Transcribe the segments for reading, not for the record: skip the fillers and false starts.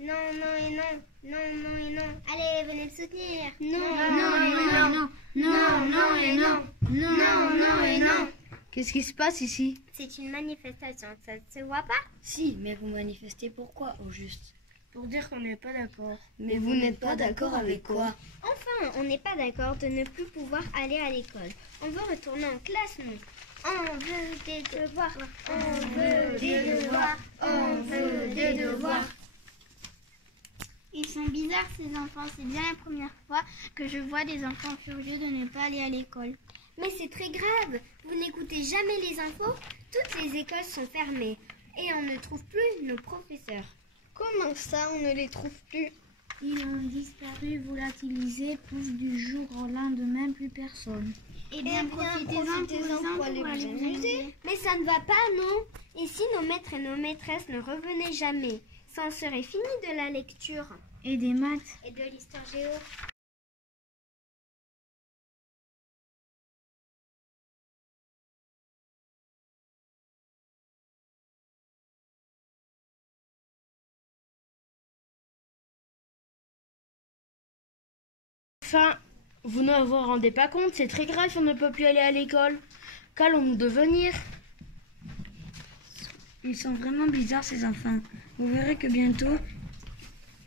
Non, non et non. Non, non et non. Allez, venez me soutenir. Non, non et non. Non, non et non. Non, non et non. Qu'est-ce qui se passe ici? C'est une manifestation, ça ne se voit pas? Si, mais vous manifestez pourquoi, au juste? Pour dire qu'on n'est pas d'accord. Mais vous n'êtes pas d'accord avec quoi? Enfin, on n'est pas d'accord de ne plus pouvoir aller à l'école. On veut retourner en classe, nous. On veut des devoirs. On veut des devoirs. On veut des devoirs. Ils sont bizarres ces enfants, c'est bien la première fois que je vois des enfants furieux de ne pas aller à l'école. Mais c'est très grave, vous n'écoutez jamais les infos? Toutes les écoles sont fermées et on ne trouve plus nos professeurs. Comment ça, on ne les trouve plus? Ils ont disparu, volatilisés, pouf du jour au lendemain, plus personne. Eh bien, profitez-en pour aller vous amuser. Mais ça ne va pas, non? Et si nos maîtres et nos maîtresses ne revenaient jamais? Ça en serait fini de la lecture. Et des maths. Et de l'histoire géo. Enfin, vous ne vous rendez pas compte, c'est très grave si on ne peut plus aller à l'école. Qu'allons-nous devenir? Ils sont vraiment bizarres ces enfants. Vous verrez que bientôt,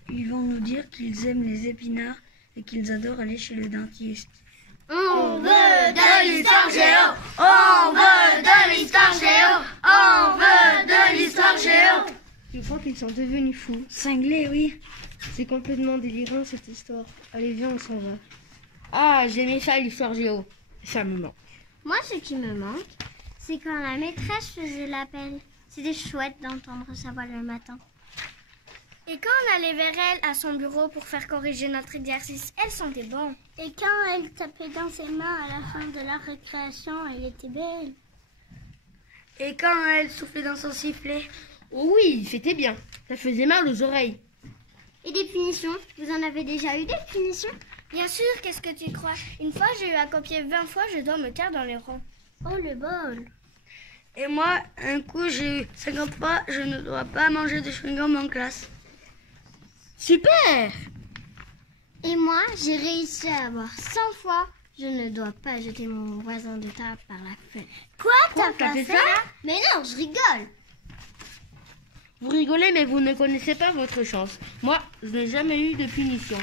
ils vont nous dire qu'ils aiment les épinards et qu'ils adorent aller chez le dentiste. On veut de l'histoire géo. On veut de l'histoire géo. On veut de l'histoire géo. Je crois qu'ils sont devenus fous. Cinglés, oui. C'est complètement délirant cette histoire. Allez, viens, on s'en va. Ah, j'aimais ça l'histoire géo. Ça me manque. Moi, ce qui me manque, c'est quand la maîtresse faisait l'appel. C'était chouette d'entendre sa voix le matin. Et quand on allait vers elle à son bureau pour faire corriger notre exercice, elle sentait bon. Et quand elle tapait dans ses mains à la fin de la récréation, elle était belle. Et quand elle soufflait dans son sifflet? Oh oui, c'était bien. Ça faisait mal aux oreilles. Et des punitions? Vous en avez déjà eu des punitions? Bien sûr, qu'est-ce que tu crois? Une fois, j'ai eu à copier 20 fois, je dois me taire dans les rangs. Oh, le bol! Et moi, un coup, j'ai eu 50 fois, je ne dois pas manger de chewing-gum en classe. Super! Et moi, j'ai réussi à avoir 100 fois. Je ne dois pas jeter mon voisin de table par la fenêtre. Quoi? T'as fait ça? Mais non, je rigole! Vous rigolez, mais vous ne connaissez pas votre chance. Moi, je n'ai jamais eu de punition.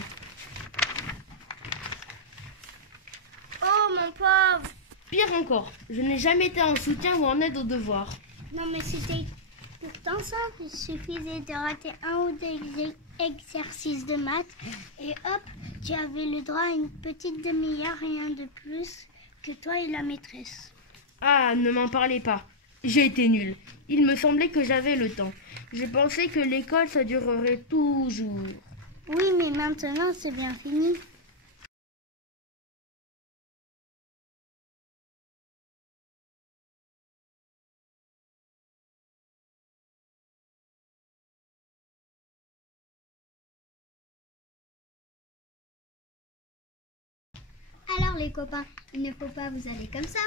Oh, mon pauvre! Pire encore, je n'ai jamais été en soutien ou en aide aux devoirs. Non, mais c'était pourtant simple. Il suffisait de rater un ou deux exercices de maths et hop, tu avais le droit à une petite demi-heure, rien de plus que toi et la maîtresse. Ah, ne m'en parlez pas. J'ai été nulle. Il me semblait que j'avais le temps. J'ai pensé que l'école, ça durerait toujours. Oui, mais maintenant, c'est bien fini. Alors les copains, il ne faut pas vous aller comme ça.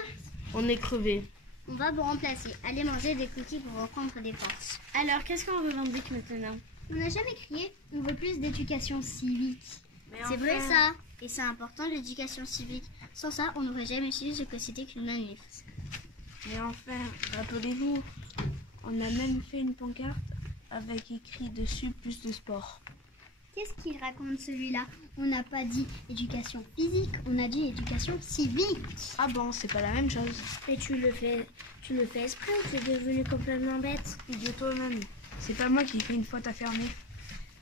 On est crevés. On va vous remplacer. Allez manger des cookies pour reprendre des forces. Alors, qu'est-ce qu'on revendique maintenant? On n'a jamais crié, on veut plus d'éducation civique. C'est vrai ça. Et c'est important l'éducation civique. Sans ça, on n'aurait jamais su ce que c'était qu'une manif. Mais enfin, rappelez-vous, on a même fait une pancarte avec écrit dessus plus de sport. Qu'est-ce qu'il raconte celui-là? On n'a pas dit éducation physique, on a dit éducation civique. Ah bon, c'est pas la même chose. Et tu le fais exprès ou tu es devenu complètement bête? Dis toi-même, c'est pas moi qui ai fait une faute à fermer.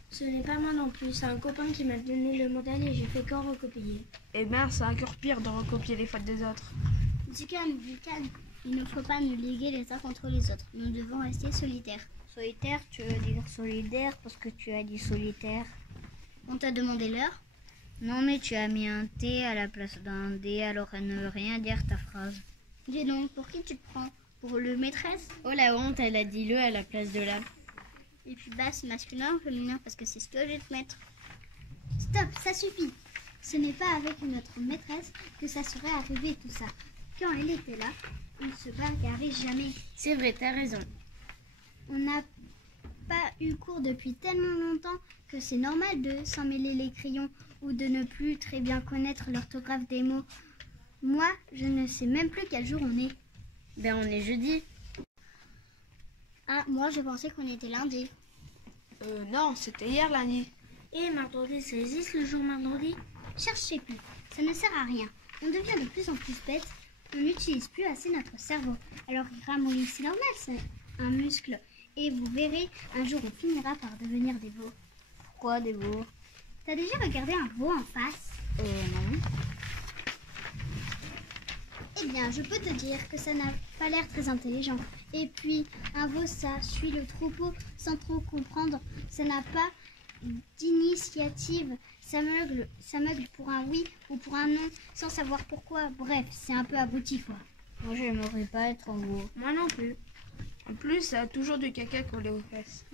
Ce n'est pas moi non plus, c'est un copain qui m'a donné le modèle et j'ai fait qu'en recopier. Eh ben, c'est encore pire de recopier les fautes des autres. Du calme. Il ne faut pas nous liguer les uns contre les autres. Nous devons rester solitaires. Solitaire, tu veux dire solidaire parce que tu as dit solitaire. On t'a demandé l'heure? Non, mais tu as mis un T à la place d'un D, alors elle ne veut rien dire ta phrase. Dis donc, pour qui tu te prends? Pour le maîtresse? Oh la honte, elle a dit le à la place de la. Et puis basse, masculin ou féminin, parce que c'est ce que je vais te mettre. Stop, ça suffit. Ce n'est pas avec notre maîtresse que ça serait arrivé tout ça. Quand elle était là, on ne se bagarrait jamais. C'est vrai, t'as raison. On a pas eu cours depuis tellement longtemps que c'est normal de s'en mêler les crayons ou de ne plus très bien connaître l'orthographe des mots. Moi, je ne sais même plus quel jour on est. Ben on est jeudi. Ah, moi je pensais qu'on était lundi. Non, c'était hier lundi. Et mardi, ça existe le jour mardi? Cherchez plus, ça ne sert à rien. On devient de plus en plus bête, on n'utilise plus assez notre cerveau. Alors ramollir, c'est normal, c'est un muscle. Et vous verrez, un jour on finira par devenir des veaux. Pourquoi des veaux? T'as déjà regardé un veau en face? Non. Eh bien, je peux te dire que ça n'a pas l'air très intelligent. Et puis, un veau, ça suit le troupeau sans trop comprendre. Ça n'a pas d'initiative. Ça meugle pour un oui ou pour un non, sans savoir pourquoi. Bref, c'est un peu abouti, quoi. Moi, j'aimerais pas être en veau. Moi non plus. En plus, ça a toujours du caca collé aux fesses.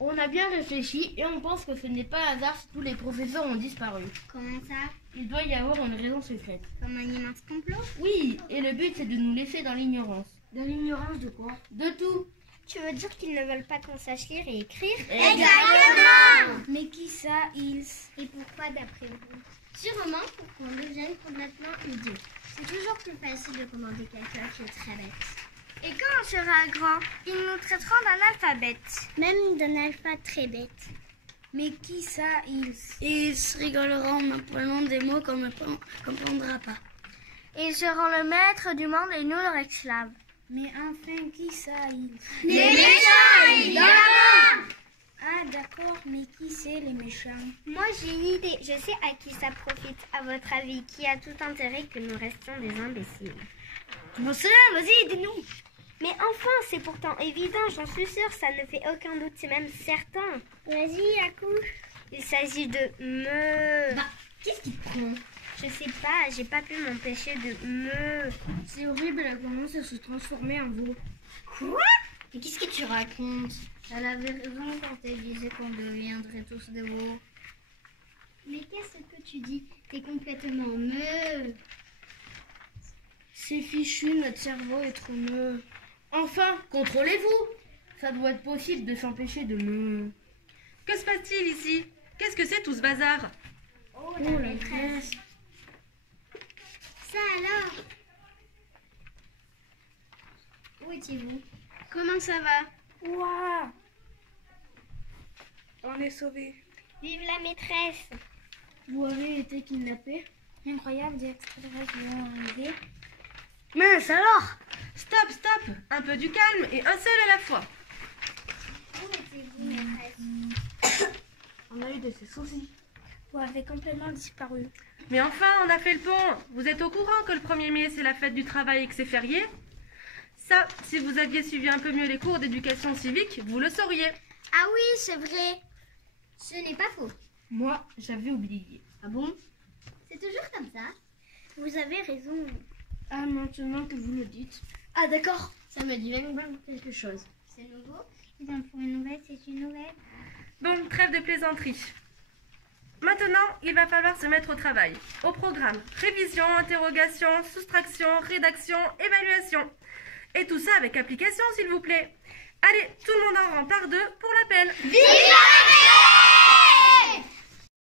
On a bien réfléchi et on pense que ce n'est pas hasard si tous les professeurs ont disparu. Comment ça? Il doit y avoir une raison secrète. Comme un immense complot? Oui, et le but c'est de nous laisser dans l'ignorance. Dans l'ignorance de quoi? De tout. Tu veux dire qu'ils ne veulent pas qu'on sache lire et écrire? Exactement. Mais qui ça, ils? Et pourquoi d'après vous? Sûrement pour qu'on devienne complètement idiot. C'est toujours plus facile de commander quelqu'un qui est très bête. Et quand on sera grand, ils nous traiteront d'analphabètes. Même d'analphabètes très bêtes. Mais qui ça, ils? Ils rigoleront en apprenant des mots qu'on ne comprendra pas. Ils seront le maître du monde et nous leur esclaves. Mais enfin, qui ça, ils? Les méchants, évidemment! Ah d'accord, mais qui c'est les méchants? Moi j'ai une idée, je sais à qui ça profite, à votre avis, qui a tout intérêt que nous restions des imbéciles. Comment cela? Vas-y, aidez-nous! Mais enfin, c'est pourtant évident, j'en suis sûre, ça ne fait aucun doute, c'est même certain. Vas-y, accouche. Il s'agit de me. Bah, qu'est-ce qui te prend? Je sais pas, j'ai pas pu m'empêcher de me. C'est horrible, elle commence à se transformer en veau. Quoi? Mais qu'est-ce que tu racontes? Elle avait raison quand elle disait qu'on deviendrait tous des veaux. Mais qu'est-ce que tu dis? T'es complètement me. C'est fichu, notre cerveau est trop meux. Enfin, contrôlez-vous. Ça doit être possible de s'empêcher de me... Que se passe-t-il ici? Qu'est-ce que c'est tout ce bazar? Oh, la maîtresse. Ça alors? Où étiez-vous? Comment ça va? Ouah! On est sauvés. Vive la maîtresse! Vous avez été kidnappé? Incroyable, des extraterrestres vont arriver. Mince alors! Stop, stop! Un peu du calme et un seul à la fois. Où étiez-vous, maîtresse? On a eu de ces soucis. Vous avez complètement disparu. Mais enfin, on a fait le pont. Vous êtes au courant que le 1er mai, c'est la fête du travail et que c'est férié? Ça, si vous aviez suivi un peu mieux les cours d'éducation civique, vous le sauriez. Ah oui, c'est vrai. Ce n'est pas faux. Moi, j'avais oublié. Ah bon? C'est toujours comme ça? Vous avez raison. Ah, maintenant que vous le dites. Ah d'accord, ça me dit même quelque chose. C'est nouveau? Eh bien, pour une nouvelle, c'est une nouvelle. Bon, trêve de plaisanterie. Maintenant, il va falloir se mettre au travail. Au programme, révision, interrogation, soustraction, rédaction, évaluation. Et tout ça avec application, s'il vous plaît. Allez, tout le monde en rang par deux pour l'appel. Vive la